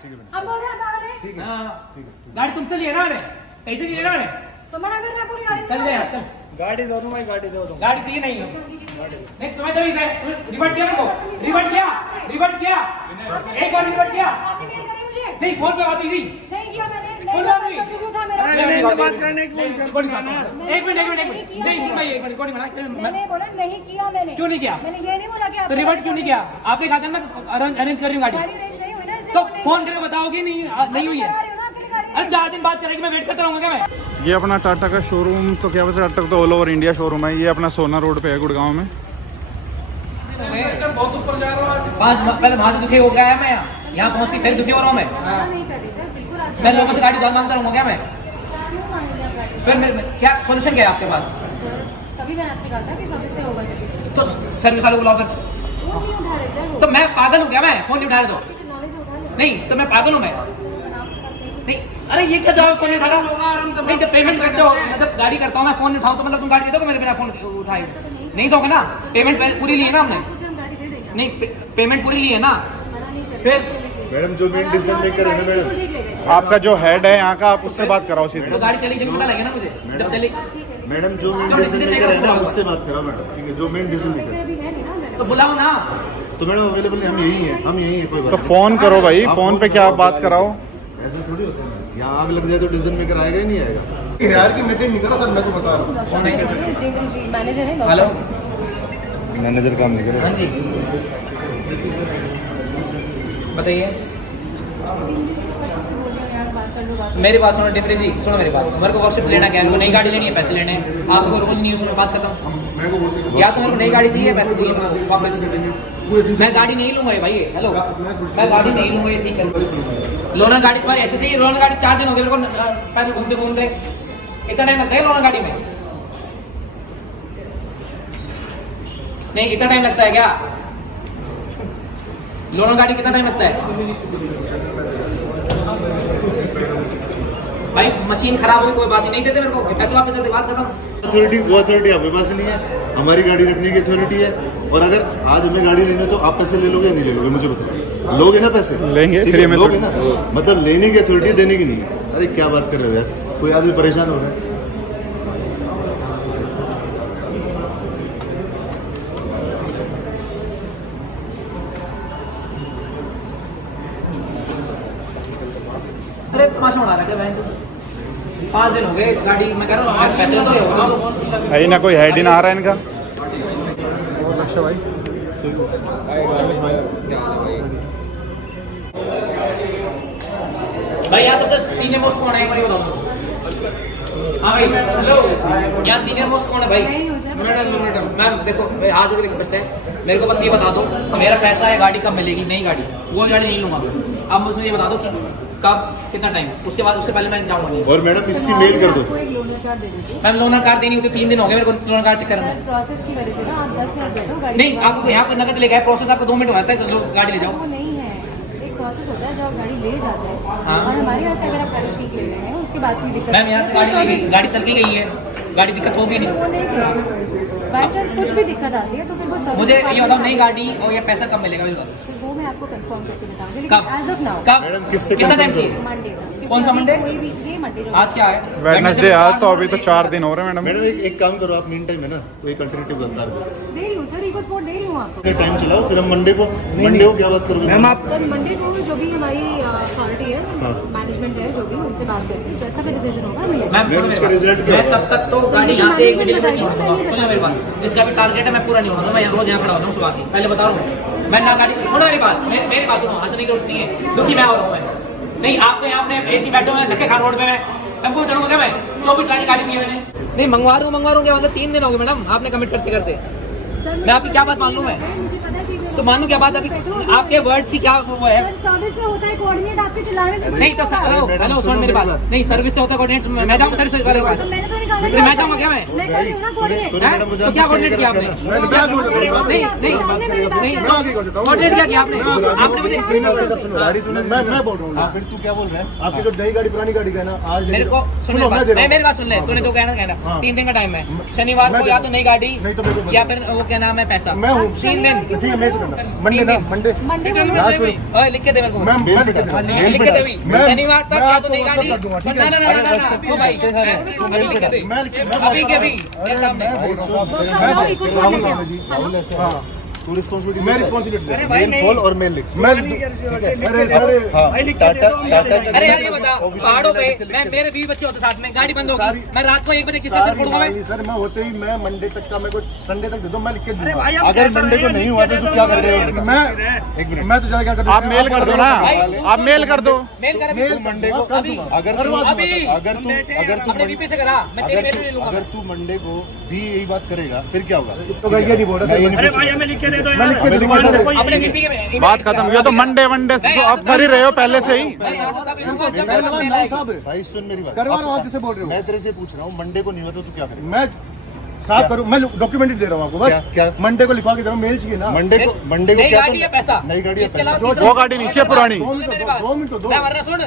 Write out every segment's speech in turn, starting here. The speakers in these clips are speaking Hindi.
अब बोल रहे हैं पागल है। ठीक है गाड़ी तुमसे लिए ना मैंने, कैसे लिए ना मैंने? तो मना कर रहे हैं पूरी गाड़ी चल में। ले यार चल। गाड़ी दो दूं भाई, गाड़ी दो दूं। गाड़ी चाहिए नहीं है नहीं तुम्हें तो रिवर्ट किया मेरे को, रिवर्ट किया एक बार रिवर्ट किया आपने मेल करी मुझे? नहीं फोन पे बात हुई थी नहीं किया मैंने। कौन नहीं बात हुई? कभी उठा मेरा। नहीं, तो बात करने की कोई एक जरूरत मिनट नहीं है। एक मिनट नहीं सुन भाई एक मिनट कोई मना मैंने बोला नहीं किया मैंने। क्यों नहीं किया? मैंने ये नहीं बोला कि आप तो रिवर्ट क्यों नहीं किया? आपने कहा था मैं अरेंज कर रही हूँ गाड़ी, गाड़ी अरेंज नहीं हुई ना इसलिए तो बोल रही फोन हूँ। करके बताओगे नहीं नहीं हुई है? करा रही हूँ ना आपके लिए गाड़ी अरे 4 दिन बाद करेगी, मैं वेट करता रहूंगा क्या मैं? ये अपना टाटा का शोरूम, तो क्या पता टाटा तो ऑल ओवर इंडिया शोरूम है। ये अपना सोना रोड पे है गुड़गांव में। बहुत ऊपर जा रहा हूँ आज। पहले वहां से दुखी हो गया है मैं, यहाँ पहुंचती फिर दुखी हो रहा हूँ मैं। मना नहीं कर रही सर, बिल्कुल आप मैं लोगों से गाड़ी दौड़ मांगता रहूंगा क्या मैं? क्यों मांगेंगे आप गाड़ी? फिर क्या सोल्यूशन क्या है आपके पास? सर तभी मैंने आपसे कहा था कि सर्विस से होगा सर्विस। तो सर्विस वाले को बुलाओ फिर। वो नहीं उठा रहे सर वो। तो मैं पागल हूँ क्या मैं? फोन नहीं उठा रहे तो चिल्लाने से उठा ले। नहीं तो मैं पागल हूँ मैं? सर आराम से बात करिए। नहीं अरे ये क्या जवाब, फोन नहीं उठा रहा? नहीं जब पेमेंट करते हो मतलब गाड़ी करता हूँ मैं, फोन नहीं उठाऊँ तो मतलब तुम गाड़ी दे दोगे मेरे बिना फोन उठाए? नहीं दोगे ना? पेमेंट पूरी ली है ना हमने? हम गाड़ी दे देंगे। नहीं पेमेंट पूरी ली है ना? मना नहीं कर फिर मैडम जो मेन डिसीजन मेकर है ना मैडम, आपका जो हेड है यहाँ का, आप उससे बात कराओ तो सीधे। गाड़ी चली जब पता लगे ना मुझे, जब चली मैडम जो मेन जो डिसीजन decision मेकर है ना maker उससे बात करो मैडम, ठीक है? जो मेन डिसीजन मेकर है अभी है नहीं ना मैंने। तो बुलाओ ना। तो मैडम अवेलेबल हम यही हैं, कोई बात तो नहीं। फोन करो भाई, आप फोन पे क्या आप बात कराओ। ऐसा थोड़ी होता है, यहाँ आग लग जाए तो डिसीजन मेकर आएगा ही नहीं आएगा। यार की मीटिंग नहीं करा सर, मैं तो बता रहा हूँ। मैनेजर है। हेलो मैनेजर काम नहीं करे। हाँ जी बताइए। मेरी बात सुनो डिप्टी जी, सुनो मेरी बात। मेरे को वर्कशिप लेना क्या है? मेरे को नई गाड़ी लेनी है, पैसे लेने हैं। आपको कोई रूल नहीं है उसमें, बात खत्म। मैं को बोलते हैं या तो मेरे को नई गाड़ी चाहिए, पैसे चाहिए मेरे को वापस। पूरे दिन मैं गाड़ी नहीं लूंगा ये भाई, हेलो मैं गाड़ी नहीं लूंगा ये, ठीक है? लोनर गाड़ी तुम्हारी ऐसे ही, लोनर गाड़ी 4 दिन हो गए मेरे को पैदल घूमते घूमते। इतना टाइम लगता है लोनर गाड़ी में? नहीं इतना टाइम लगता है क्या? लोनर गाड़ी कितना टाइम लगता है भाई? मशीन खराब हुई कोई बात नहीं देते मेरे को, पैसे वापस देते, बात खत्म। अथॉरिटी वो अथॉरिटी आपके पास नहीं है, हमारी गाड़ी रखने की अथॉरिटी है। और अगर आज हमें गाड़ी लेनी है तो आप पैसे ले लोगे या नहीं ले लोगे? मुझे बताओ। लोगे ना पैसे? लेंगे, ठीक फ्री है, में लोगे तो। ना? मतलब लेने की अथॉरिटी, देने की नहीं है। अरे क्या बात कर रहे हो यार, कोई आदमी परेशान हो रहा है। अरे तमाशा उड़ा रहा है क्या? 5 दिन हो गए गाड़ी, मैं कह रहा हूँ आज पैसे तो होगा तो। है ही ना, कोई हेड ही ना आ रहा है इनका। भाई यहाँ सबसे सीनियर मोस्ट कौन है, एक बार ये बताओ। हाँ भाई हेलो, यहाँ सीनियर मोस्ट कौन है भाई? मैडम मैम देखो, हाथ जोड़ के रिक्वेस्ट है, मेरे को बस ये बता दो मेरा पैसा है, गाड़ी कब मिलेगी? नई गाड़ी, वो गाड़ी नहीं लूंगा मैं। अब मुझे ये बता दो कि कब, कितना टाइम, उसके बाद उससे पहले मैं जाऊंगा नहीं। और मैडम इसकी मेल कर दो। आपको एक लोनर कार्ड दे देती हूँ। मैम लोनर कार्ड देनी होती 3 दिन हो गए मेरे को लोनर कार्ड चक्कर में। प्रोसेस की वजह से ना आप 10 मिनट बैठो गाड़ी। नहीं आपको यहाँ पर नकद लेके आए, प्रोसेस आपको 2 मिनट हो जाता है, गाड़ी ले जाओ। वो नहीं है, एक प्रोसेस होता है जब आप गाड़ी ले जाते हैं। हाँ। और हमारे यहाँ से अगर आप गाड़ी ठीक ले रहे हैं उसके बाद कोई दिक्कत मैम यहाँ से गाड़ी ले गई, गाड़ी चल के गई है, गाड़ी दिक्कत होगी नहीं। वो नहीं किया। बाई चांस कुछ भी दिक्कत आती है तो फिर वो सर्विस मुझे ये डिपार्टमेंट बताओ में- नई गाड़ी और ये पैसा कब मिलेगा? सर, वो मैं आपको कंफर्म करके बताऊंगी, कब? लेकिन एज ऑफ नाउ कब? मैडम, किससे कितना टाइम confirm चाहिए? मंडे कौन सा मंडे? कोई भी ये मंडे जो आज क्या है? वेडनेसडे आज, तो अभी तो 4 दिन हो रहे हैं मैडम। मैडम एक काम करो, आप मीन टाइम है ना कोई अल्टरनेटिव कर दो। दे रही हूँ सर, इको स्पोर्ट दे रही हूँ आपको। टाइम चलाओ, फिर हम मंडे को क्या बात करोगे? मैम आप सर मंडे को जो भी हमारी अथॉरिटी है, मैनेजमेंट है, जो भी उनसे बात करके जैसा भी डिसीजन होगा मिलेगा। मैम मैम, सुनो इसका मेरी result बात, क्या मैं होगा? तब तक तो गाड़ी यहाँ से एक भी डिलीवरी नहीं होगा। सुनो मेरी बात, जिसका भी टारगेट है मैं पूरा नहीं होगा, मैं रोज यहाँ खड़ा होता हूँ सुबह की, पहले बता रहा हूँ। मैं ना गाड़ी, सुनो मेरी बात, मेरी बात सुनो, हंसने की जरूरत नहीं है, दुखी मैं हो रहा हूँ मैं। नहीं आप तो यहाँ अपने एसी बैठे हुए धक्के खा रोड पे, मैं आपको चढ़ूंगा क्या? मैं 24 लाख की गाड़ी दी है मैंने। नहीं मंगवा रहा हूँ क्या मतलब? 3 दिन हो गए मैडम आपने कमिट करते करते। सर, मैं आपकी क्या बात मान लूँ मैं? मुझे पता है कि तो मानू क्या बात? अभी आपके वर्ड की क्या वो है? सर सर्विस से होता है कोऑर्डिनेट, आपके चलाने से नहीं तो हेलो हेलो सुन मेरी बात, नहीं सर्विस से होता कोऑर्डिनेट, मैं जाऊँगा सर्विस वाले के पास। तो मैंने तो नहीं कहा मैं जाऊँगा क्या? मैं मैं कर रही हूँ ना कोऑर्डिनेट। तो क्या कोऑर्डिनेट किया आपने? मैं क्या बोल रहा हूँ? नहीं नहीं नहीं कोऑर्डिनेट क्या किया आपने? आपने मुझे गाड़ी तूने मैं बोल रहा हूँ। फिर तू क्या बोल रहा है? आपकी जो नई गाड़ी पुरानी गाड़ी का है ना, आज मेरे को सुन मेरी बात सुन ले, तूने तो कहना 3 दिन का टाइम है, शनिवार को या तो नई गाड़ी या फिर वो क्या नाम है पैसा। मैं हूँ। 3 दिन ठीक है, मेरे से मंडे ना मंडे मंडे को ओए लिख के दे मेरे को मैं लिख के दे भाई शनिवार तक या तो नहीं गाड़ी ना ना ना ना ओ भाई अभी लिख के दे अभी के अभी मेरे सामने राहुल ऐसे तू रिस्पॉन्सिबिलिटी मैं रिस्पॉन्सिबिलिटी मेल खोल और मेल लिख मैं अरे सर टाटा अरे यार ये बता पहाड़ों पे मैं मेरे बीवी बच्चे होते साथ में गाड़ी बंद होगी मैं रात को 1 बजे किसके साथ पढ़ूंगा मैं सर मैं होते ही मैं मंडे तक का मेरे को संडे तक दे दो मैं लिख के दूंगा अगर मंडे को नहीं हुआ तो तू क्या कर रहे हो मैं तो क्या कर आप मेल कर दो ना, आप मेल कर दो। मेल कर मेल मंडे को अभी अगर तू अपने वीपी से करा मैं तेरे मेल ले लूंगा अगर तू मंडे को भी यही बात करेगा फिर क्या होगा तो मैं ये नहीं बोल रहा सर अरे भाई हमें लिख के दे दो मैं लिख के दूंगा सर अपने वीपी के बात खत्म हुई तो मंडे तो आप कर ही रहे हो पहले से ही। भाई सुन मेरी बात करवा रहा हूँ, आप जिसे बोल रहे हो। मैं तेरे से पूछ रहा हूँ मंडे को नहीं हुआ तो तू क्या करेगा मैं साफ करूँ मैं डॉक्यूमेंट दे रहा हूँ आपको बस क्या? मंडे को लिखवा के दे रहा हूँ मेल चाहिए ना मंडे को नई क्या गाड़ी है पैसा नई गाड़ी है इसके पैसा अलावा वो गाड़ी नीचे पुरानी। 2 मिनट दो मैं वरना सुन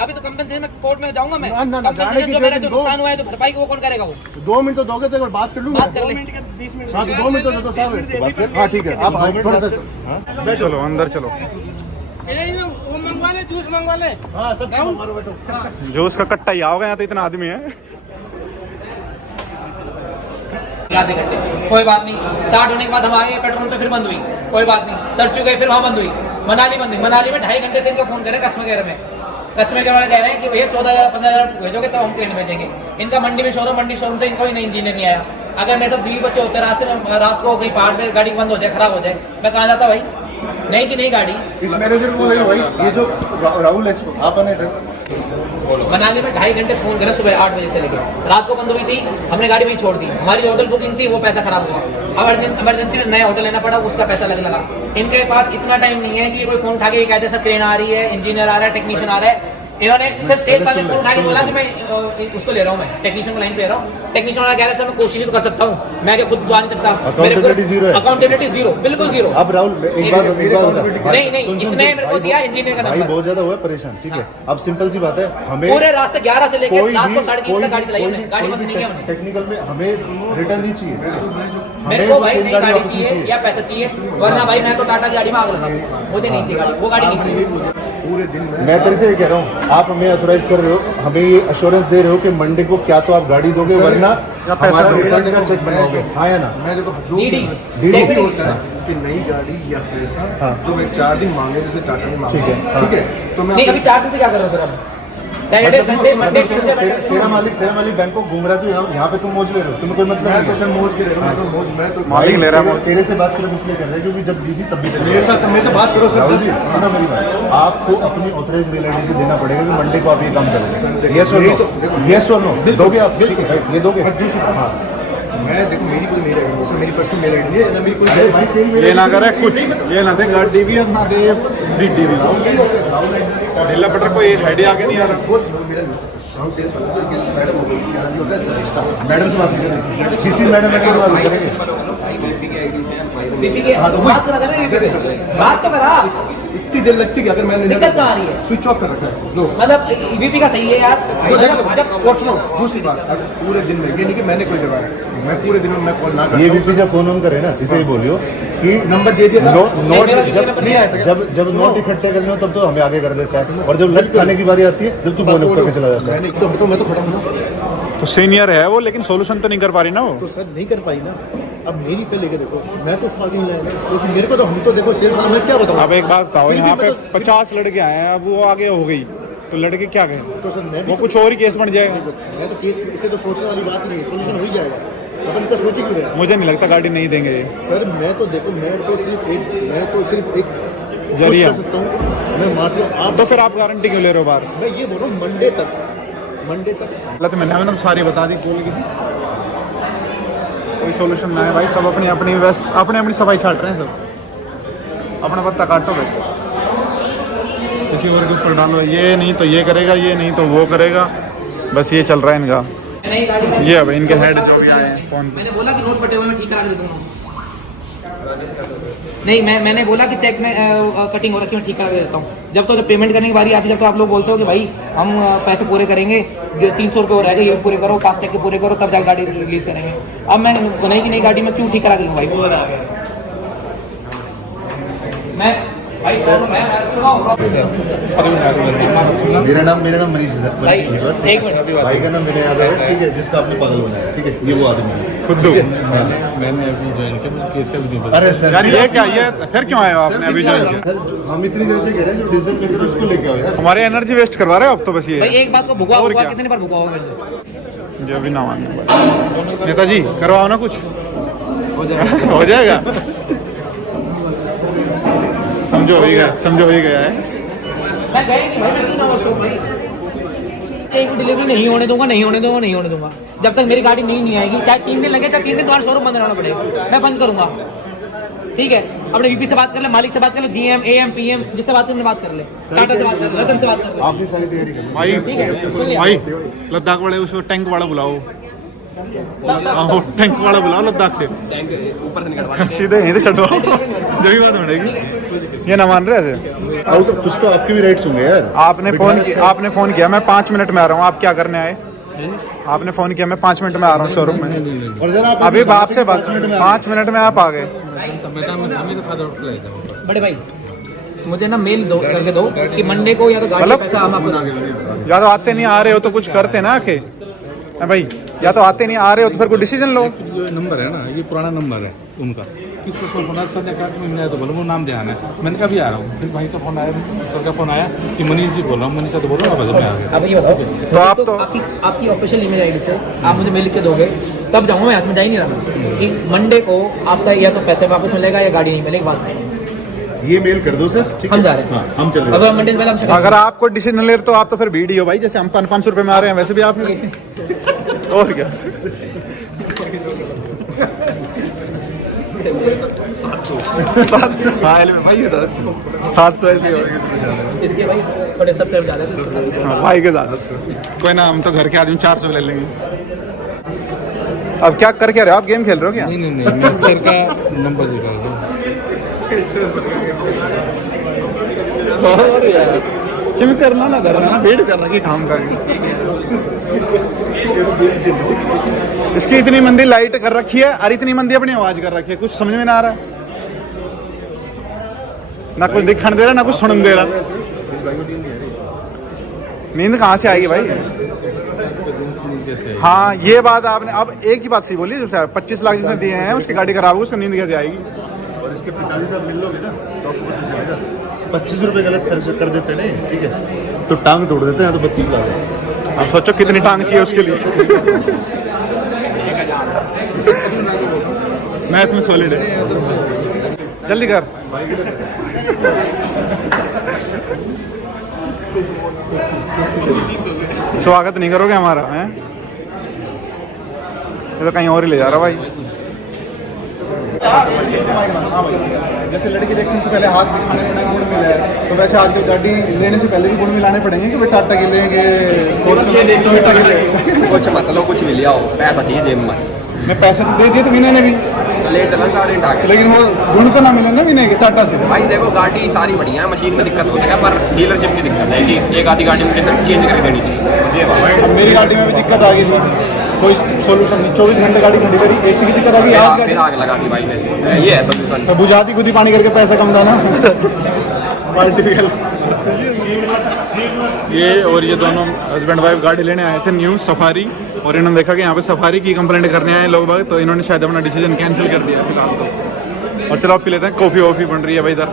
अभी तो कंपनसेशन में कोर्ट में जाऊंगा मैं ना, ना, ना, कंपनसेशन गाड़ी की जो मेरा जो दो- नुकसान हुआ है तो भरपाई को वो कौन करेगा वो 2 मिनट तो दोगे तो एक बार बात कर लूंगा बात कर ले 20 मिनट हाँ तो 2 मिनट तो दे दो साहब हाँ ठीक है आप थोड़ा सा चलो अंदर चलो। वो मंगवा ले जूस मंगवा ले हाँ सब मारो बैठो जो उसका कट्टा ही आओगे यहाँ तो इतना आदमी है। आधे घंटे कोई बात नहीं 60 होने के बाद हम आगे पेट्रोल पे फिर बंद हुई कोई बात नहीं सरचू गए फिर वहाँ बंद हुई मनाली बंद हुई मनाली में 2.5 घंटे से इनका फोन करें कस्टमर केयर में कस्टमर केयर वाले कह रहे हैं कि भैया 14,000-15,000 भेजोगे तो हम ट्रेन भेजेंगे इनका मंडी में शोरूम मंडी शोरूम से इनको ही नई इंजीनियर नहीं आया अगर मेरे साथ 20 बच्चे होते रास्ते में रात को कहीं पहाड़ पे गाड़ी बंद हो जाए खराब हो जाए मैं कहाँ जाता भाई नहीं कि नहीं गाड़ी इस मैनेजर को बोलेगा भाई ये जो राहुल है इसको आप आने इधर मनाली में 2.5 घंटे फोन करें सुबह 8 बजे से लेकर रात को बंद हुई थी हमने गाड़ी वहीं छोड़ दी हमारी होटल बुकिंग थी वो पैसा खराब हुआ अब इमरजेंसी में नया होटल लेना पड़ा उसका पैसा लगा इनके पास इतना टाइम नहीं है कि कोई फोन उठा के कहते सर ट्रेन आ रही है इंजीनियर आ रहा है टेक्नीशियन आ रहा है इन्होंने सिर्फ सेल्स वाले फोन उठा के बोला कि मैं उसको ले रहा हूँ मैं टेक्नीशियन को लाइन पे ले रहा हूँ टेक्नीशियन वाला कह रहा है सर मैं कोशिश तो कर सकता हूँ मैं क्या खुद तो आ नहीं सकता Accountability zero है। अकाउंटेबिलिटी जीरो बिल्कुल जीरो अब राहुल एक बात नहीं इसने मेरे को दिया इंजीनियर का भाई नंबर बहुत ज्यादा हुआ है परेशान ठीक है अब सिंपल सी बात है हमें पूरे रास्ते 11 से लेकर कोई रात को भी 3:30 तक गाड़ी चलाई हमने गाड़ी बंद नहीं है हमने टेक्निकल में हमें रिटर्न नहीं चाहिए मेरे को भाई नई गाड़ी चाहिए या पैसा चाहिए वरना भाई मैं तो टाटा की गाड़ी में आग लगा मुझे नहीं चाहिए गाड़ी वो गाड़ी नहीं चाहिए पूरे दिन मैं तेरे से ये कह रहा हूँ आप हमें ऑथोराइज कर रहे हो हमें ये अश्योरेंस दे रहे हो कि मंडे को क्या तो आप गाड़ी दोगे वरना पैसा हमारा दोगे। रिफंड का चेक बनवाओगे हाँ या ना मैं देखो जो डीडी डीडी जो भी होता है कि नई गाड़ी या पैसा हाँ। जो मैं 4 दिन मांगे जैसे टाटा ने मांगा ठीक है, हाँ। ठीक है तो मैं नहीं अभी 4 दिन से क्या कर रहे हो फिर अब सैटरडे संडे मंडे ट्यूसडे तेरा मालिक बैंक को घूम रहा है तो यहाँ पे तुम मौज ले रहे हो तुम्हें कोई मतलब मैं नहीं तो है। सर मौज के रह रहा हूँ मैं तो मौज मैं तो मालिक ले रहा है तेरे- तेरे से बात सिर्फ इसलिए कर रहे हैं क्योंकि जब दी थी तब भी तेरे मेरे साथ मेरे से बात करो सर राहुल जी सुनो मेरी बात आपको अपनी ऑथराइज मेल आईडी से देना पड़ेगा कि मंडे को आप ये काम करोगे यस और नो यस और नो दोगे आप ये दोगे और दूसरी बात मैं देखो मेरी कोई मेल आईडी नहीं सर मेरी पर्सनल मेल आईडी नहीं है ना मेरी कोई भाई तेरी मेल ये ना करे कुछ ये ना दे गाड़ी भी और ना दे डीडी भी ढीला पटर कोई हेड आगे नहीं आ रहा वो मेरा नहीं होता सर हम सेल्स वाले तो अगेंस्ट मैडम हो गई इसका नाम होता है सरिश्ता मैडम से बात करेंगे किसी मैडम से बात करेंगे बीपी के हाँ, तो बात करा था ना बीपी से बात तो करा इतनी देर लगती है कि अगर मैंने दिक्कत कहाँ आ रही है? स्विच ऑफ कर रखा है लो मतलब बीपी का सही है यार वो देख लो और सुनो दूसरी बात अगर पूरे दिन में ये नहीं कि मैंने कोई करवाया मैं पूरे दिन में मैं कॉल ना करता ये हूँ। बीपी जब फोन ऑन करे ना इसे ही बोलियो कि नंबर दे दिया था नोट मेरा जब नंबर नहीं आया था जब नोट इकट्ठे करने हो तब तो हमें आगे कर देता है और जब लंच खाने की बारी आती है जब तू फोन करके चला जाता है मैंने तो मैं तो खड़ा हूँ ना तो सीनियर है वो लेकिन सोल्यूशन तो नहीं कर पा रही ना वो तो सर नहीं कर पाई ना अब मेरी पे लेके देखो मैं तो उसको आगे नहीं लाया ना लेकिन मेरे को तो हम तो देखो सेल्स वाला मैं क्या बताऊँ अब एक बात बताओ यहाँ पे 50 लड़के आए हैं अब वो आगे हो गई तो लड़के क्या करें तो सर मैं भी वो कुछ और ही केस बन जाएगा मैं तो केस इतने तो सोचने वाली बात नहीं है सोल्यूशन हो ही जाएगा अपन तो सोच ही क्यों रहे हैं? मुझे नहीं लगता गाड़ी नहीं देंगे ये सर मैं तो देखो मैं तो सिर्फ एक जरिया। कर सकता हूँ मैं मान लो आप तो फिर आप गारंटी क्यों ले रहे हो बाहर मैं ये बोल रहा हूँ मंडे तक गलत मैंने तो सारी बता दी खोल की कोई सोल्यूशन ना है भाई सब अपनी अपनी बस अपनी सफाई छाट रहे हैं सब अपना पत्ता काटो बस किसी और के ऊपर डालो ये नहीं तो ये करेगा ये नहीं तो वो करेगा बस ये चल रहा है इनका नई गाड़ी में ये अब इनके हेड जो भी आए हैं फोन पे मैंने बोला कि नोट फटे हुए मैं ठीक करा के दे दूंगा नहीं मैंने बोला कि चेक में कटिंग हो रखी है मैं ठीक करा के देता हूँ जब पेमेंट करने की बारी आती है जब तो आप लोग बोलते हो कि भाई हम पैसे पूरे करेंगे 300 रुपये हो रहेगा ये पूरे करो फास्टैग के पूरे करो तब जाकर गाड़ी रिलीज करेंगे अब मैं नई की नई गाड़ी में क्यों ठीक करा के लूँ भाई मैं भाई प्रॉब्लम है, सुनो मेरा नाम मनीष है भाई, सर। एक मिनट भाई का नाम मैंने याद है, ठीक है, जिसका आपने पागल बनाया, ठीक है, ये वो आदमी है खुद्दू। मैंने अभी ज्वाइन किया, मुझे केस का भी नहीं पता। अरे सर यार ये क्या, ये फिर क्यों आए हो आपने अभी ज्वाइन किया? सर, हम इतनी देर से कह रहे हैं जो डीजल पे करो उसको लेके आओ यार। हमारी एनर्जी वेस्ट करवा रहे हो अब तो बस भाई, ये। एक बात को भुगवा और भुगवा क्या? कितनी बार भुगवा होगा मेरे से? जो भी ना मानने वाले। नेताजी करवाओ ना कुछ, हो जाएगा। समझो हो ही गया है। मैं गया ही नहीं भाई, मैं क्यों ना वर्कशॉप भाई। एक भी डिलीवरी नहीं होने दूंगा। जब तक मेरी गाड़ी नहीं आएगी, चाहे 3 दिन लगे, चाहे 3 दिन तुम्हारा शोरूम बंद रहना पड़ेगा, मैं बंद करूंगा। ठीक है, अपने वीपी से बात कर ले, मालिक से बात कर ले, GM AM PM जिससे बात करने बात कर ले, टाटा से बात कर ले, रतन से बात कर ले। आपने सारी तैयारी कर ली। भाई ठीक है, सुन लिया। भाई लद्दाख वाले उसको टैंक वाला बुलाओ। सब टैंक वाला बुलाओ लद्दाख से, ऊपर से निकलवा सीधे यहीं से चढ़वाओ, जो भी बात बढ़ेगी। ये ना मान रहे ऐसे। और तो कुछ तो आपके भी राइट्स होंगे यार। आपने फोन किया, मैं 5 मिनट में आ रहा हूँ, आप क्या करने आए? आपने फोन किया, मैं 5 मिनट में आ रहा हूँ शोरूम में। और जरा आप अभी बाप से बात, 5 मिनट में आप आ गए। बड़े भाई, मुझे ना मेल दो करके दो कि मंडे को या तो गाड़ी का मतलब पैसा हम आपको या तो आते नहीं आ रहे हो तो कुछ करते ना आके। भाई या तो आते नहीं आ रहे हो तो फिर कोई डिसीजन लो। जो नंबर है ना, ये पुराना नंबर है उनका। किसको फोन आया? सर ने कहा कि मैं तो बोलो वो नाम ध्यान है, मैंने कहा भी आ रहा हूँ। फिर भाई का फोन आया, सर का फोन आया कि मनीष जी बोल रहा हूँ, मनीष तो बोलो अब मैं आ गया। अब ये बताओ, तो आप तो आपकी ऑफिशियल ईमेल आईडी से आप मुझे मेल लिख के दोगे, तब जाऊँगा मैं। समझा ही नहीं रहा कि मंडे को आपका या तो पैसे वापस मिलेगा या गाड़ी नहीं मिलेगी। बात ये मेल कर दो सर, ठीक है? हम जा रहे हैं। हाँ, हम चल रहे अब मंडे से पहले हम अगर आपको डिसीजन ले रहे तो आप तो फिर वीडियो भाई, जैसे हम 500 रुपये में आ रहे हैं वैसे भी आप और क्या। 700 ऐसे हो गए इसके भाई थोड़े सबसे ज़्यादा भाई के साथ। कोई ना, हम तो घर के आदमी 400 ले लेंगे। अब क्या कर क्या रहे हो आप? गेम खेल रहे हो क्या? नहीं, मैं सर का नंबर निकाल रहा हूँ। क्यों करना ना धरना ना, वेट करना कि काम का। इसकी इतनी मंदी लाइट कर रखी है और इतनी मंदी अपनी आवाज कर रखी है, कुछ समझ में ना आ रहा। ना कुछ दिखाने दे रहा, ना कुछ सुनने दे रहा। नींद कहाँ से आएगी भाई? हाँ, ये बात आपने अब एक ही बात सही बोली। 25 लाख जिसने दिए हैं उसकी गाड़ी खराब हो, उसको नींद कैसे आएगी? और इसके पिताजी साहब मिल लोगे ना तो आपको पता चलेगा। 25 रुपए गलत खर्च कर देते नहीं, ठीक है, तो टांग तोड़ देते हैं। तो 25 लाख अब सोचो कितनी टांग चाहिए उसके लिए। मैथ में सॉलिड है। जल्दी कर। स्वागत नहीं करोगे हमारा? हैं, ये तो कहीं और ही ले जा रहा भाई। जैसे लड़की देखने से पहले हाथ दिखाने पड़े, गुण मिला है, तो वैसे आजकल गाड़ी लेने से पहले भी गुण मिलाने पड़ेंगे कि भाई टाटा के लेंगे, ये देखो टाटा के लेंगे। कुछ मतलब कुछ भी ले आओ, पैसा चाहिए जेब में। मैं पैसे तो दे दिए तो विनय ने भी, तो ले चला गाड़ी उठा के। लेकिन वो गुण तो ना मिले ना विनय के टाटा से। भाई देखो गाड़ी सारी बढ़िया है, मशीन में दिक्कत होती है, पर डीलरशिप की दिक्कत है कि एक आधी गाड़ी में डिफरेंट चेंज करके देनी चाहिए। ये बात है। अब मेरी गाड़ी में भी दिक्कत आ गई थी, कोई सोल्यूशन नहीं। 24 घंटे गाड़ी खड़ी करी, AC की दिक्कत आ गई। आज फिर आग लगा दी भाई ने, ये है सोल्यूशन। तो बुझाती खुद ही पानी करके पैसा कम था ना। ये और ये दोनों हस्बैंड वाइफ गाड़ी लेने आए थे, न्यू सफारी, और इन्होंने देखा कि यहाँ पे सफारी की कंप्लेंट करने आए लोग बाग, तो इन्होंने शायद अपना डिसीजन कैंसिल कर दिया फिलहाल तो। और चलो आप पी लेते हैं। कॉफ़ी वॉफ़ी बन रही है भाई इधर।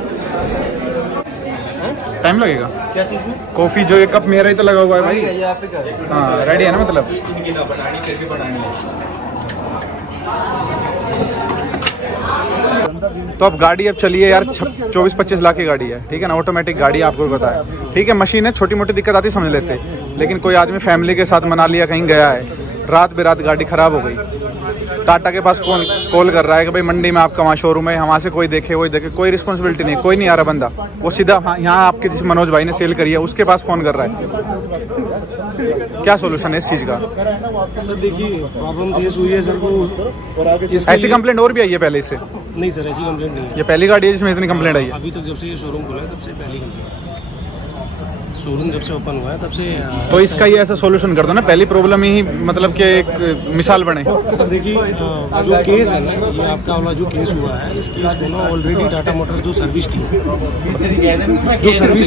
टाइम लगेगा क्या चीज़ में? कॉफ़ी जो एक कप मेरा ही तो लगा हुआ है भाई। ये आप ही का है। हाँ, रेडी है ना मतलब? तो अब गाड़ी अब चलिए यार, 24-25 लाख की गाड़ी है, ठीक है ना, ऑटोमेटिक गाड़ी, आपको भी पता है, ठीक है। मशीन है, छोटी मोटी दिक्कत आती समझ लेते, लेकिन कोई आदमी फैमिली के साथ मनाली या कहीं गया है, रात बेरात गाड़ी खराब हो गई, टाटा के पास कौन कॉल कर रहा है कि भाई मंडी में आपका वहाँ शोरूम है, वहाँ से कोई देखे वही देखे, कोई रिस्पॉन्सिबिलिटी नहीं, कोई नहीं आ रहा बंदा, वो सीधा यहाँ आपके जिस मनोज भाई ने सेल करी है उसके पास फ़ोन कर रहा है। क्या सोल्यूशन है इस चीज़ का? सर देखिए, प्रॉब्लम फेस हुई है सर को। ऐसी कंप्लेंट और भी आई है पहले इससे? नहीं सर, ऐसी कंप्लेंट नहीं है। ये पहली गाड़ी है जिसमें इतनी कंप्लेंट आई है? अभी तक जब से ये शोरूम खुला है तब से पहली कंप्लेंट। शोरूम जब से ओपन हुआ है तब से तो इसका ये ऐसा सॉल्यूशन कर दो ना, पहली प्रॉब्लम ही मतलब कि एक मिसाल बने। सर देखिए जो केस है ना, ये आपका वाला जो केस हुआ है, इस केस को ना ऑलरेडी टाटा मोटर जो सर्विस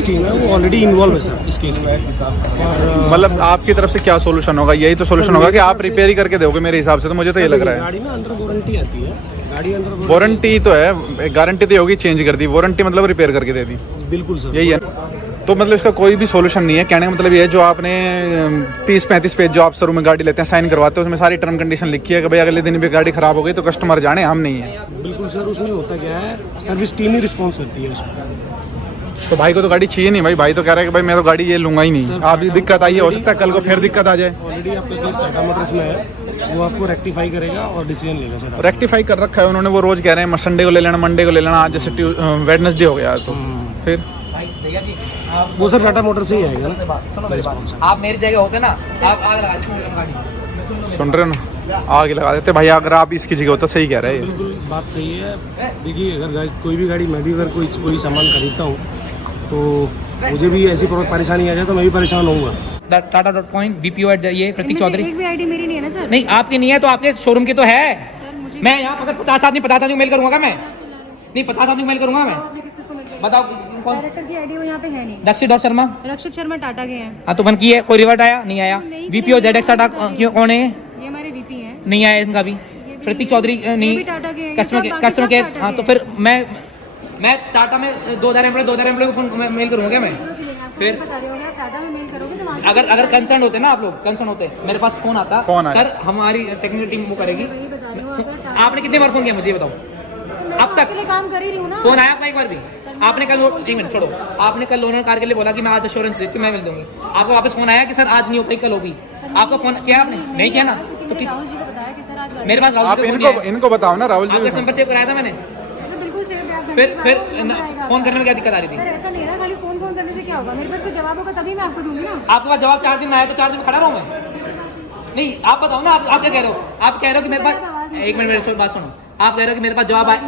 टीम है वो ऑलरेडी इन्वॉल्व है सर इस केस में। और मतलब आपकी तरफ से क्या सॉल्यूशन होगा? यही तो सॉल्यूशन होगा कि आप रिपेयर ही करके दोगे मेरे हिसाब से, तो मुझे तो ये लग रहा है। गाड़ी में अंडर वारंटी आती है, गाड़ी अंडर वारंटी तो है, गारंटी तो होगी चेंज कर दी, वारंटी मतलब रिपेयर करके दे दी, बिल्कुल सर यही है। तो मतलब इसका कोई भी सॉल्यूशन नहीं है, कहने का मतलब ये है जो आपने 30-35 पेज जो आप शोरूम में गाड़ी लेते हैं साइन करवाते हैं, उसमें सारी टर्म कंडीशन लिखी है कि भाई अगले दिन भी गाड़ी खराब हो गई तो कस्टमर जाने, हम नहीं है। बिल्कुल सर, उसमें होता क्या है, सर्विस टीम ही रिस्पॉन्स करती है उसमें। तो भाई को तो गाड़ी चाहिए नहीं, भाई तो कह रहा है कि भाई मैं तो गाड़ी ये लूंगा ही नहीं। आप दिक्कत आई है, हो सकता है कल को फिर दिक्कत आ जाए। ऑलरेडी आपका केस टाटा मोटर्स में है, वो आपको रेक्टिफाई करेगा और डिसीजन लेगा सर। रेक्टिफाई कर रखा है उन्होंने, वो रोज कह रहे हैं संडे को ले लेना, मंडे को ले लेना, आज जैसे वेडनेसडे हो गया तो फिर भैया जी आप वो सर टाटा मोटर से ही आएगा ना। आप मेरी जगह होते ना, आप आग लगा देते गाड़ी। सुन रहे हो ना, आग लगा देते भाई अगर आप इसकी जगह होता, सही कह रहे हैं। बिल्कुल बात सही है। देखिए अगर कोई भी गाड़ी, मैं भी अगर कोई सामान खरीदता हूँ तो मुझे भी ऐसी परेशानी आ जाए तो मैं भी परेशान होऊंगा। टाटा.com VPO ये प्रतीक चौधरी। एक भी आईडी मेरी नहीं है ना सर। नहीं आपकी नहीं है तो आपके शोरूम की तो है। सर मुझे मैं यहाँ अगर 50 आदमी मेल करूंगा मैं, नहीं 50 आदमी मेल करूंगा मैं। आपने किसको मेल किया? बताओ कौन? डायरेक्टर की आईडी वो यहाँ पे है नहीं। दक्षिण और शर्मा। रक्षित शर्मा टाटा के हैं। हाँ तो बन की है, कोई रिवर्ट आया नहीं आया? VPO ZX टाटा क्यों कौन है? ये हमारे वीपी हैं। नहीं आया इनका भी। प्रतीक चौधरी नहीं, भी टाटा के हैं, कस्टमर ये सब बाकी कस्टमर सब केयर। टाटा हाँ के तो हैं। फिर मैं टाटा में 2000 एम्प्लॉय को फोन मेल करूँगा क्या मैं? फिर बता रहे हो ना, टाटा में मेल करोगे तो वहाँ से अगर कंसर्न होते ना आप लोग, कंसर्न होते मेरे पास फोन आता, फोन आया। सर हमारी टेक्निकल टीम वो करेगी। वही बता रहे हो। अगर आपने कितने बार फोन किया मुझे ये बताओ अब तक? आपके लिए काम कर ही रही हूँ ना। फोन आया आपका एक बार भी? आपने कल, एक मिनट छोड़ो, आपने कल ओनर कार के लिए बोला कि मैं आज एश्योरेंस देती हूँ, मैं मिल दूंगी। आपको वापस फोन आया कि सर आज नहीं हो पाई, कल होगी? आपका फोन किया आपने? नहीं किया ना? तो राहुल जी को बताया कि सर आज मेरे पास राहुल आप जी का फोन इनको बताओ ना, राहुल आपका जी नंबर सेव कराया था मैंने। सर बिल्कुल सेव है, आप फिर घंटे में आओ, नंबर आएगा फोन आपका। करने में क्या दिक्कत आ रही थी? सर ऐसा नहीं है ना, खाली फोन करने से क्या होगा? मेरे पास कोई जवाब होगा तभी मैं आपको दूंगी ना। आपके पास जवाब 4 दिन में आया तो 4 दिन में खड़ा रहूँ मैं? नहीं आप बताओ ना, आप क्या कह रहे हो? आप कह रहे हो कि मेरे पास, एक मिनट मेरी बात सुनो, आप कह रहे हो कि मेरे पास जवाब आए,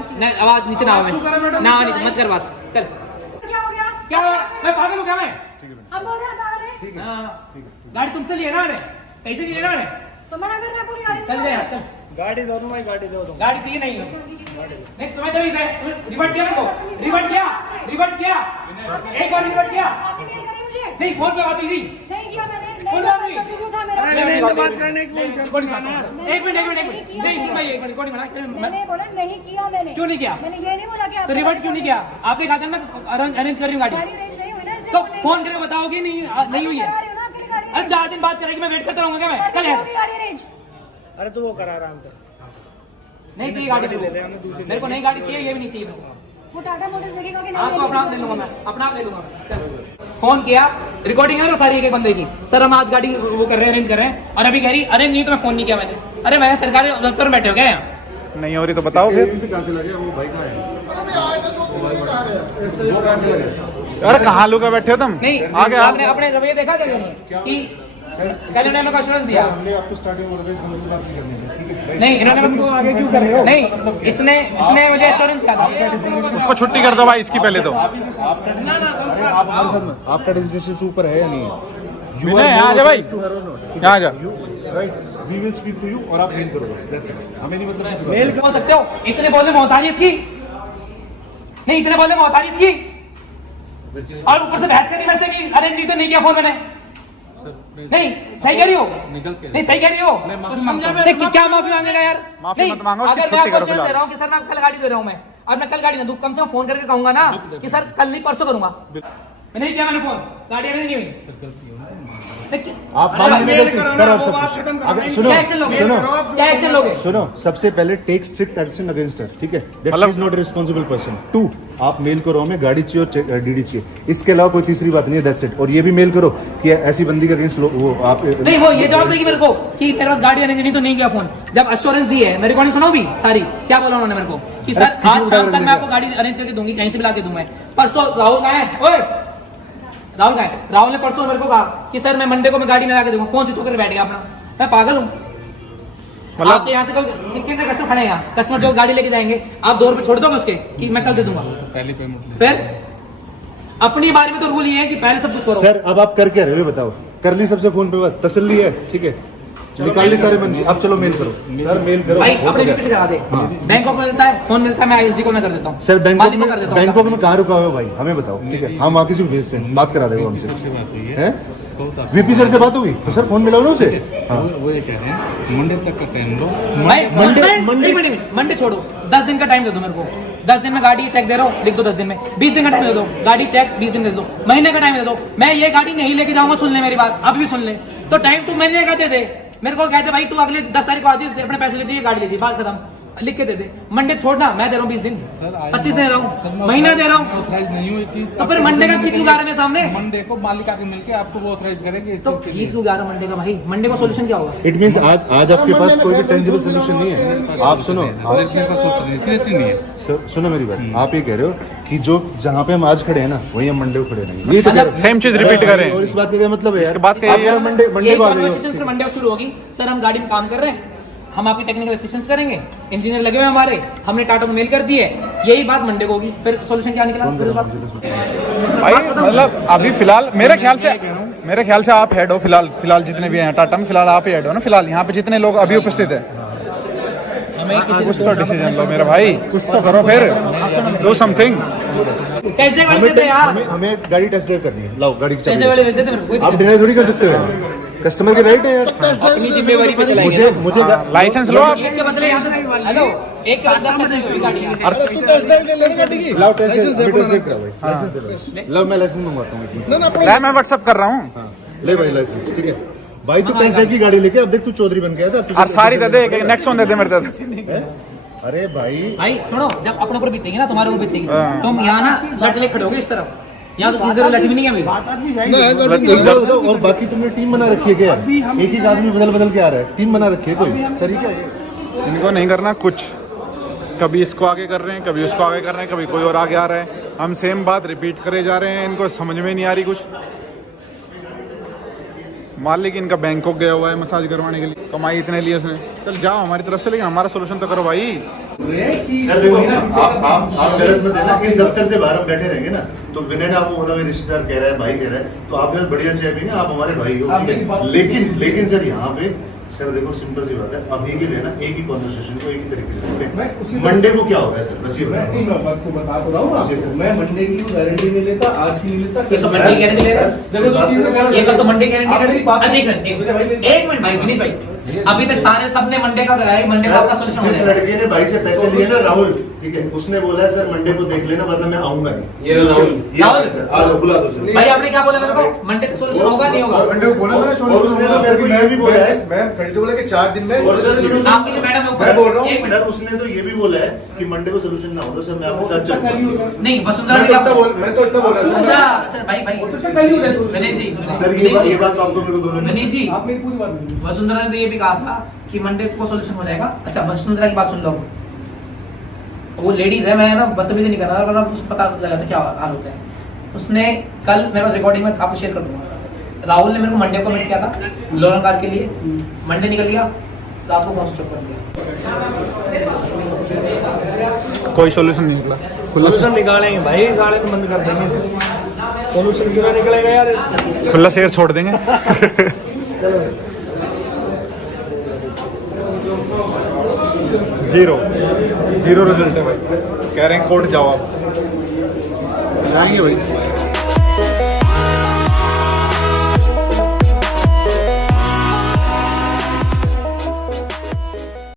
आवाज नीचे ना आवे ना, मत कर बात, चल। क्या हो गया? क्या हुआ? मैं पागल हूँ क्या मैं? अब बोल रहे हैं पागल है? हाँ, गाड़ी तुमसे लिए ना मैंने, कहीं से लिए ना मैंने? तो मना कर रहे हैं पूरी गाड़ी चल दे यार, चल। गाड़ी दो भाई, गाड़ी दो। गाड़ी चाहिए नहीं है। नहीं तुम्हें जब इसे रिवर्ट किया, मेरे को रिवर्ट किया एक बार रिवर्ट किया। आपने मेल करी मुझे? नहीं फोन पे बात हुई थी। नहीं किया मैंने। कौन बात हुई? कभी भी उठा मेरा। बात करने की एक मिनट नहीं सुन भाई, एक मिनट कोई मैंने बोला नहीं किया मैंने। क्यों नहीं किया? मैंने ये नहीं बोला कि आप तो रिवर्ट क्यों नहीं किया? आपने कहा था मैं अरेंज कर रही हूँ गाड़ी, गाड़ी अरेंज नहीं हुई ना, इसलिए तो नहीं फोन करके बताओगे नहीं हुई है? करा रही हूँ ना आपके लिए गाड़ी अरे 4 दिन बात करेगी, मैं वेट करता रहूंगा क्या मैं? सर्विस कल है होगी गाड़ी अरेंज। अरे तो वो करा रहा हूँ। नहीं चाहिए गाड़ी मेरे को नई गाड़ी चाहिए, ये भी नहीं चाहिए मेरे को। वो टाटा मोटर्स देखेगा कि हाँ नहीं तो अपना आप ले लूंगा मैं, अपना आप ले लूंगा मैं। चल। फोन किया, रिकॉर्डिंग है ना सारी एक बंदे की, सर हम आज गाड़ी वो कर रहे हैं, अरेंज कर रहे हैं, और अभी कह रही अरेंज नहीं तो मैं फोन नहीं किया मैंने। अरे मैं सरकारी दफ्तर में बैठे हो क्या यहाँ? नहीं हो रही तो बताओ फिर। भी कहाँ चला गया वो भाई? कहाँ है वो? कहाँ चला गया? अरे कहाँ लोग बैठे हो तुम? नहीं आगे आपने अपने रवैये देखा क्या कि कल इन्होंने मेरे को assurance दिया। हमने आपको स्टार्टिंग में बोला था इस नंबर से बात नहीं करनी है, ठीक है? नहीं इन्होंने मेरे को आगे क्यों कर रहे हो? नहीं इसने मुझे एश्योरेंस दिया था। उसको छुट्टी कर दो भाई इसकी पहले तो। आपका आप हमारे साथ में, आपका डेजिग्नेशन से ऊपर है या नहीं है? विनय, यहाँ आ जा भाई, यहाँ आ जा। Right, we will speak to you और आप मेल करो बस, दैट्स इट। हमें नहीं मतलब किसी मेल हो सकते हो, इतने बोलने मोहताज इसकी नहीं, इतने बोलने मोहताज इसकी, और ऊपर से बहस करी मेरे से कि अरे नहीं तो नहीं किया फोन मैंने। नहीं सही कह रही हो, नहीं सही कह रही हो, नहीं क्या माफी मांगेगा यार? माफी नहीं, मत मांगो, उसकी अगर मैं छुट्टी करो आपको दे रहा हूँ कि सर मैं कल गाड़ी दे रहा हूँ मैं, और मैं कल गाड़ी ना दूँ, कम से कम फोन करके कहूंगा ना कि सर कल नहीं परसों करूंगा। मैंने नहीं किया, मैंने फोन, गाड़ी अरेंज नहीं हुई। आप मान लीजिए गलती करो, आप सब कुछ अगर सुनो क्या एक्शन लोगे? सुनो क्या एक्शन लोगे? सुनो, सबसे पहले take strict action against her, ठीक है? That she is not a responsible person. 2, आप मेल करो हमें गाड़ी चाहिए और डीडी चाहिए, इसके अलावा कोई तीसरी बात नहीं है, दैट्स इट। और ये भी मेल करो कि ऐसी बंदी के अगेंस्ट वो आप नहीं, वो ये जवाब देगी मेरे को कि मेरे पास गाड़ी अरेंज नहीं तो नहीं किया फोन। जब एश्योरेंस दी है, मैं रिकॉर्डिंग सुनाऊं भी सारी, क्या बोला उन्होंने मेरे को कि सर आज शाम तक मैं आपको गाड़ी अरेंज करके दूंगी, कहीं से भी ला के दूं मैं। परसों राहुल कहाँ है? ओए राहुल कहाँ है? राहुल ने परसों मेरे को कहा कि सर मैं मंडे को मैं गाड़ी में ला के दूंगा, फोन से होकर बैठ गया अपना। मैं पागल हूँ? मतलब आप यहाँ से कितने कस्टमर खड़े हैं यहाँ, कस्टमर जो गाड़ी लेके जाएंगे आप 2 रुपए छोड़ दोगे उसके कि मैं कल दे दूंगा? पहली पेमेंट फिर अपनी बारे में तो रूल ये है कि पहले सब कुछ करो। सर अब आप कर क्या रहे हो बताओ? कर ली सबसे फोन पे बात, तसल्ली है, ठीक है, निकाल ली सारे मन की। अब चलो मेल करो सर, मेल करो भाई अपने VP से करा दे। बैंकॉक में मिलता है, फोन मिलता है, मैं ISD को मैं कर देता हूँ सर। मालिक को कर देता हूँ। बैंकॉक में कहाँ रुका हुआ है भाई, हमें बताओ, ठीक है, हम वहाँ किसी को भेजते हैं, बात करा देगा हमसे, बात हुई है तो VP सर से बात होगी तो सर फोन मिलाओ ना उसे। हाँ वो ये कह रहे हैं मंडे तक का टाइम दो। भाई मंडे मंडे छोड़ो, 10 दिन का टाइम दे दो मेरे को। 10 दिन में गाड़ी चेक दे रहा हूँ, लिख दो 10 दिन में। 20 दिन का टाइम दे दो, गाड़ी चेक 20 दिन दे दो। महीने का टाइम दे दो, मैं ये गाड़ी नहीं लेके जाऊंगा, सुन ले मेरी बात, अभी भी सुन ले। तो टाइम तू महीने का दे दे, मेरे को कहते भाई तू अगले 10 तारीख को आती है, अपने पैसे लेती है, गाड़ी लेती है, बात खत्म, लिख के दे दे। मंडे छोड़ना, मैं दे रहा हूँ 20 दिन, 25 दे रहा हूँ, महीना दे रहा हूँ। ऑथराइज नहीं हुई चीज तो फिर मंडे का क्यों गा रहे हैं सामने? मंडे को मालिक आके मिलके आपको वो ऑथराइज करेंगे इस तो चीज के लिए। क्यों गा रहे मंडे का भाई? मंडे का सोल्यूशन क्या होगा? इट मीन्स आज आपके पास कोई भी टेंजिबल सोल्यूशन नहीं है। आप सुनो, इसलिए का सोच रहे हैं, इसलिए नहीं है। सुनो मेरी बात, आप ये कह रहे हो कि जो जहाँ पे हम आज खड़े हैं ना वहीं हम मंडे को खड़े रहेंगे, ये तो कह रहे हो। सेम चीज रिपीट करें। और इस बात का क्या मतलब है यार? इसके बाद का आप ये- यार मंडे ये को आ गए हो। कन्वर्सेशन फिर मंडे को शुरू होगी। सर हम गाड़ी में काम कर रहे हैं, हम आपकी टेक्निकल असिस्टेंस करेंगे, इंजीनियर लगे हुए हैं हमारे, हमने टाटा को मेल कर दी है, यही बात मंडे को होगी। फिर सॉल्यूशन क्या निकला? फिर उस बात भाई मतलब अभी फिलहाल मेरे ख्याल से आप हेड हो फिलहाल जितने भी हैं टाटा में, फिलहाल आप ही हेड हो ना। फिलहाल यहाँ पे जितने लोग अभी उपस्थित हैं, हमें किसी कुछ तो डिसीजन लो मेरे भाई, कुछ तो करो, फिर डू समथिंग। टेस्ट ड्राइव वाले देते यार, हमें गाड़ी टेस्ट ड्राइव करनी है, लाओ गाड़ी की टेस्ट चाबी ड्राइव दो। वाले भेज देते मेरे को, कोई आप दिक्कत डिनाई थोड़ी कर सकते हो यार, कस्टमर के राइट है यार। अपनी जिम्मेवारी पे चलाएंगे। मुझे लाइसेंस लो आप। नहीं। एक के बदले यहाँ से हेलो, एक के बदले 10 की गाड़ी है। लाओ टेस्ट ड्राइव कराओ भाई, लाइसेंस दे दो। लाओ मैं लाइसेंस मंगवाता हूँ। मैं व्हाट्सअप कर रहा हूँ। ले भाई लाइसेंस, ठीक है भाई। तू टेस्ट ड्राइव की गाड़ी लेके अब देख, तू चौधरी बन गया था। और सारी दे दे, नेक्स्ट वन दे दे मेरे दे। अरे भाई भाई सुनो, जब अपने ऊपर बीतेगी ना, तुम्हारे ऊपर बीतेगी, तुम यहाँ ना लट ले खड़े होगे इस तरफ, यहाँ तो इधर लट भी नहीं है अभी। और बाकी तुमने टीम बना रखी है क्या? एक ही आदमी बदल के आ रहा है, टीम बना रखी है, कोई तरीका है? इनको नहीं करना कुछ, कभी इसको आगे कर रहे हैं, कभी उसको आगे कर रहे हैं, कभी कोई और आगे आ रहा है, हम सेम बात रिपीट करे जा रहे हैं, इनको समझ में नहीं आ रही कुछ। मालिक इनका बैंकॉक गया हुआ है मसाज करवाने के लिए, कमाई इतने लिए उसने। चल जाओ हमारी तरफ से, लेकिन हमारा सोल्यूशन तो करो भाई। सर देखो, आप गलत मत है ना। इस दफ्तर से बाहर हम बैठे रहेंगे ना, तो विनय आप होना में रिश्तेदार कह रहा है, भाई कह रहा है, तो आप बढ़िया चाय पीएंगे, आप हमारे भाई हो, ठीक है। लेकिन सर यहाँ पे सर देखो सिंपल सी बात है, अभी के लिए ना एक ही कॉन्वर्सेशन को एक ही तरीके से रखते हैं। मंडे को क्या होगा सर? बस ये बताओ। आपको बता तो रहा हूँ ना, मैं मंडे की गारंटी नहीं लेता, आज की नहीं लेता। ये सब मंडे की गारंटी ले रहे हैं? देखो जो चीजें ये सब तो मंडे की गारंटी कर रही बात- है। एक मिनट भाई, विनीश भाई, अभी तक सारे सबने मंडे का कराया, मंडे का आपका सोल्यूशन हो जिस जाएगा। लड़के ने भाई से पैसे लिए ना, राहुल, ठीक है, उसने बोला है सर मंडे को देख लेना वरना मैं आऊंगा नहीं। ये राहुल। राहुल सर आ जाओ, बुला दो सर। भाई आपने क्या बोला मेरे को? मंडे का सोल्यूशन होगा नहीं होगा? मंडे को बोला मैंने, और उसने तो मेरे को ये भी बोला है, मैं खरीदो बोला कि 4 दिन में। और सर सुनो, आपके लिए मैडम है ऊपर। मैं बोल रहा हूँ, एक मिनट। सर उसने तो ये भी बोला है कि मंडे को सोल्यूशन ना हो तो सर मैं आपके साथ चलूंगा। नहीं, वसुंधरा मैं ने तो क्या इतना बोल, मैं तो इतना बोला अच्छा अच्छा भाई भाई, हो सकता है कल ही हो जाए solution। गणेश जी, सर ये बात तो आपको मेरे को दोनों ने गणेश जी, आप मेरी पूरी बात नहीं। वसुंधरा ने तो ये भी कहा था कि मंडे को सोल्यूशन हो जाएगा। अच्छा वसुंधरा की बात सुन लो, वो लेडीज है, मैं ना बदतमीजी नहीं कर रहा, वरना उसको पता लगा था क्या हाल होता है। उसने कल मेरे पास रिकॉर्डिंग में आपको शेयर कर दूंगा, राहुल ने मेरे को मंडे को मीट किया था लोन कार के लिए, मंडे निकल गया, रात को फोन स्विच ऑफ कर दिया। कोई सोल्यूशन नहीं निकला। सोल्यूशन निकालेंगे भाई, गाड़ी तो बंद कर देंगे। सोल्यूशन क्यों ना निकलेगा यार? खुला शेयर छोड़ देंगे। जीरो रिजल्ट है भाई, कह रहे हैं कोर्ट जाओ आप। जाएंगे भाई।